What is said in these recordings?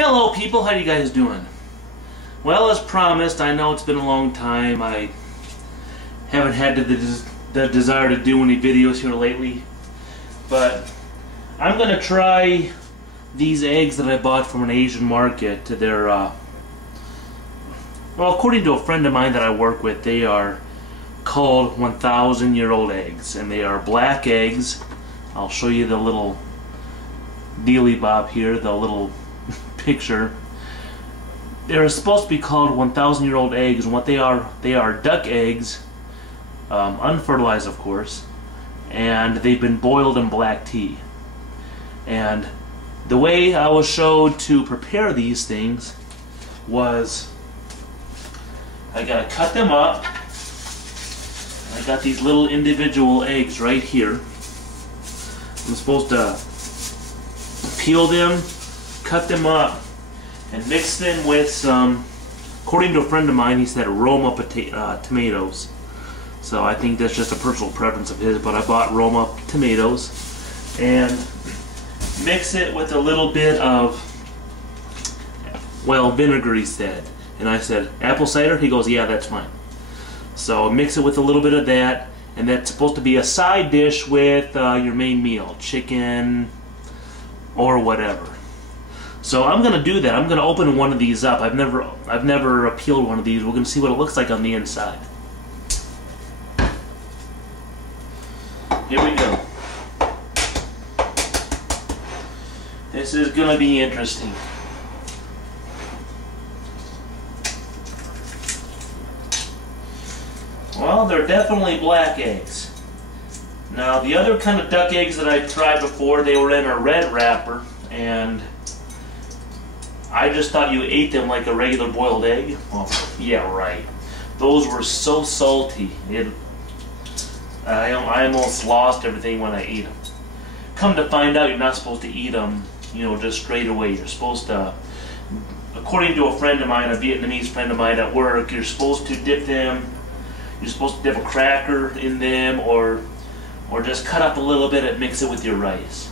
Hello people, how you guys doing? Well, as promised, I know it's been a long time. I haven't had the desire to do any videos here lately, but I'm going to try these eggs that I bought from an Asian market. They're, well, according to a friend of mine that I work with, they are called 1,000-year-old eggs, and they are black eggs. I'll show you the little dealy bob here, the little picture. They're supposed to be called 1,000-year-old eggs, and what they are duck eggs, unfertilized of course, and they've been boiled in black tea. And the way I was showed to prepare these things was I gotta cut them up. I got these little individual eggs right here. I'm supposed to peel them, cut them up, and mix them with some, according to a friend of mine, he said Roma tomatoes. So I think that's just a personal preference of his, but I bought Roma tomatoes and mix it with a little bit of, well, vinegar, he said. And I said, apple cider? He goes, yeah, that's fine. So mix it with a little bit of that, and that's supposed to be a side dish with your main meal, chicken or whatever. So I'm gonna do that. I'm gonna open one of these up. I've never peeled one of these. We're gonna see what it looks like on the inside. Here we go. This is gonna be interesting. Well, they're definitely black eggs. Now, the other kind of duck eggs that I tried before, they were in a red wrapper, and I just thought you ate them like a regular boiled egg. Well, yeah, right. Those were so salty. I almost lost everything when I ate them. Come to find out, you're not supposed to eat them, you know, just straight away. You're supposed to, according to a friend of mine, a Vietnamese friend of mine at work, you're supposed to dip them. You're supposed to dip a cracker in them, or just cut up a little bit and mix it with your rice.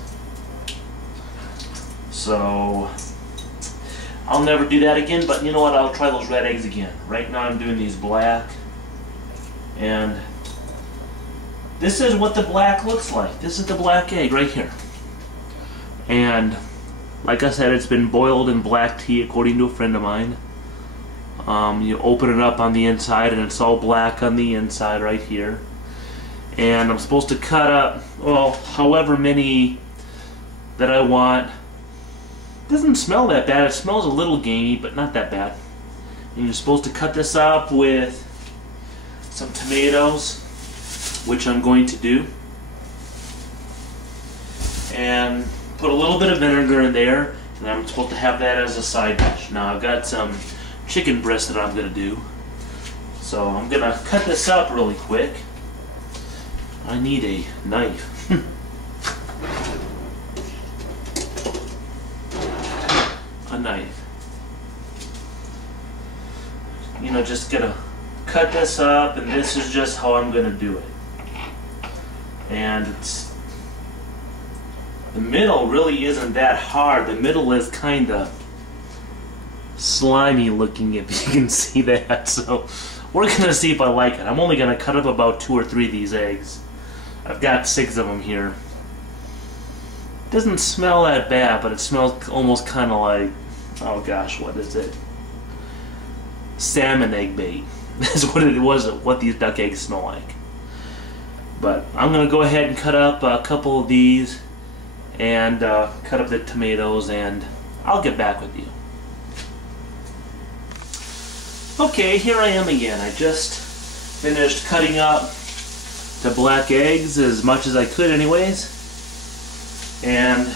So I'll never do that again, but you know what, I'll try those red eggs again. Right now I'm doing these black, and this is what the black looks like. This is the black egg right here. And like I said, it's been boiled in black tea according to a friend of mine. You open it up on the inside and it's all black on the inside right here. And I'm supposed to cut up, well, however many that I want. It doesn't smell that bad. It smells a little gamey, but not that bad. And you're supposed to cut this up with some tomatoes, which I'm going to do. And put a little bit of vinegar in there, and I'm supposed to have that as a side dish. Now I've got some chicken breast that I'm going to do. So I'm going to cut this up really quick. I need a knife. A knife. You know, just gonna cut this up, and this is just how I'm gonna do it. And the middle really isn't that hard. The middle is kind of slimy looking, if you can see that. So we're gonna see if I like it. I'm only gonna cut up about 2 or 3 of these eggs. I've got 6 of them here. It doesn't smell that bad, but it smells almost kind of like, oh gosh, what is it? Salmon egg bait. That's what it was, what these duck eggs smell like. But I'm going to go ahead and cut up a couple of these and cut up the tomatoes, and I'll get back with you. Okay, here I am again. I just finished cutting up the black eggs as much as I could anyways. And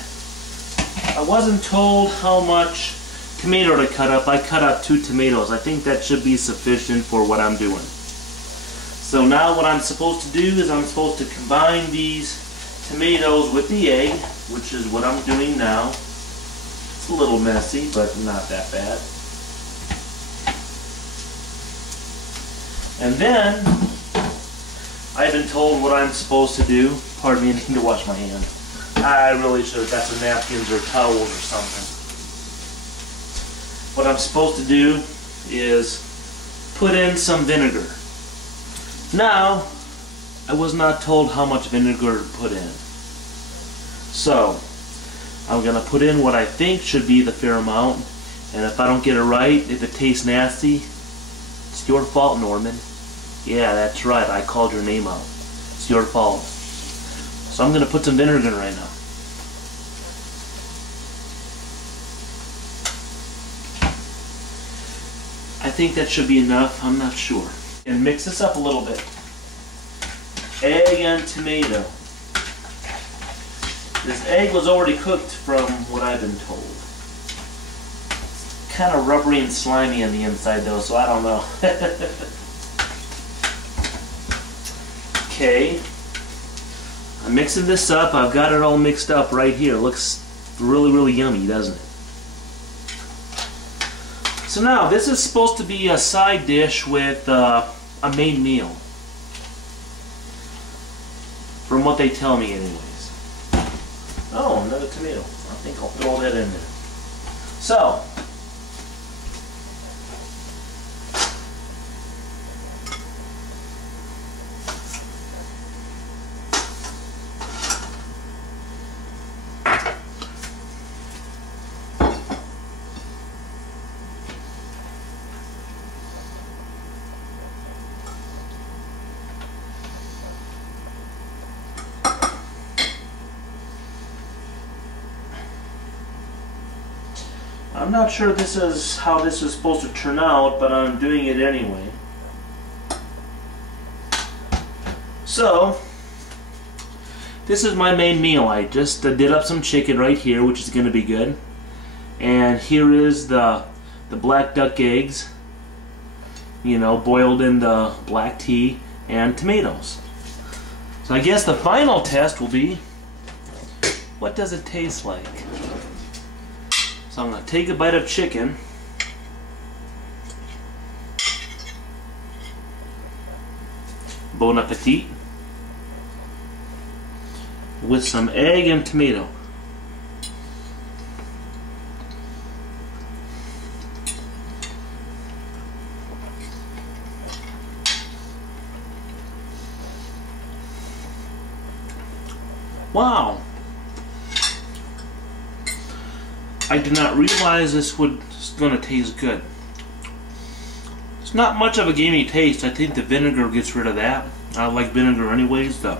I wasn't told how much tomato to cut up. I cut up 2 tomatoes. I think that should be sufficient for what I'm doing. So now what I'm supposed to do is I'm supposed to combine these tomatoes with the egg, which is what I'm doing now. It's a little messy, but not that bad. And then I've been told what I'm supposed to do. Pardon me, I need to wash my hand. I really should have got some napkins or towels or something. what I'm supposed to do is put in some vinegar. Now, I was not told how much vinegar to put in. So, I'm going to put in what I think should be the fair amount. And if I don't get it right, if it tastes nasty, it's your fault, Norman. Yeah, that's right, I called your name out. It's your fault. So I'm going to put some vinegar in right now. I think that should be enough, I'm not sure. And mix this up a little bit. Egg and tomato. This egg was already cooked from what I've been told. It's kind of rubbery and slimy on the inside though, so I don't know. Okay. I'm mixing this up. I've got it all mixed up right here. It looks really, really yummy, doesn't it? So now, this is supposed to be a side dish with a main meal. From what they tell me anyways. Oh, another tomato. I think I'll throw that in there. So, I'm not sure this is how this is supposed to turn out, but I'm doing it anyway. So, this is my main meal. I just did up some chicken right here, which is going to be good. And here is the black duck eggs, you know, boiled in the black tea, and tomatoes. So I guess the final test will be, what does it taste like? So I'm going to take a bite of chicken. Bon appetit. With some egg and tomato. Wow! I did not realize this was going to taste good. It's not much of a gamey taste. I think the vinegar gets rid of that. I like vinegar anyways, the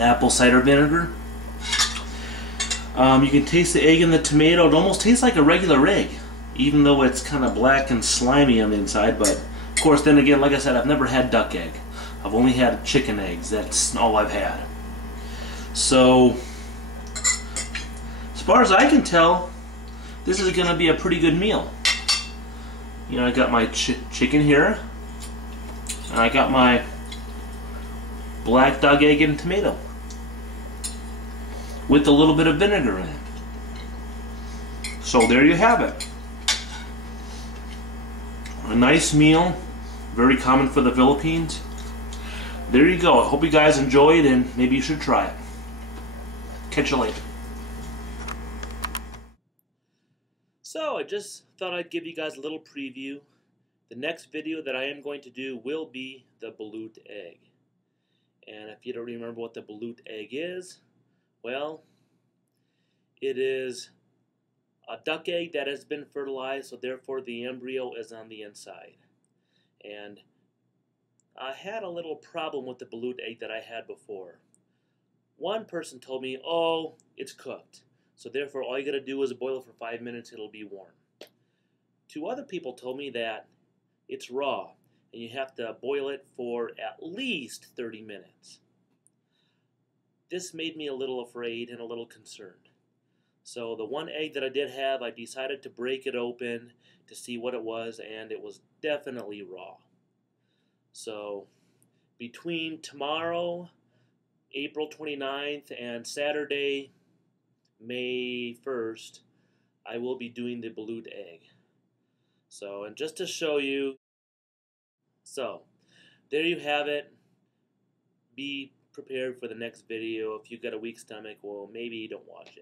apple cider vinegar. You can taste the egg and the tomato. It almost tastes like a regular egg, even though it's kind of black and slimy on the inside. But of course, then again, like I said, I've never had duck egg. I've only had chicken eggs. That's all I've had. So, as far as I can tell, this is going to be a pretty good meal. You know, I got my chicken here, and I got my black dog egg and tomato with a little bit of vinegar in it. So there you have it. A nice meal, very common for the Philippines. There you go. I hope you guys enjoyed, and maybe you should try it. Catch you later. So I just thought I'd give you guys a little preview. The next video that I am going to do will be the balut egg. And if you don't remember what the balut egg is, well, it is a duck egg that has been fertilized, so therefore the embryo is on the inside. And I had a little problem with the balut egg that I had before. One person told me, oh, it's cooked. So therefore, all you got to do is boil it for 5 minutes, it'll be warm. Two other people told me that it's raw, and you have to boil it for at least 30 minutes. This made me a little afraid and a little concerned. So the one egg that I did have, I decided to break it open to see what it was, and it was definitely raw. So between tomorrow, April 29th, and Saturday, May 1st, I will be doing the balut egg. So, and just to show you, so there you have it. Be prepared for the next video. If you've got a weak stomach, well, maybe you don't watch it.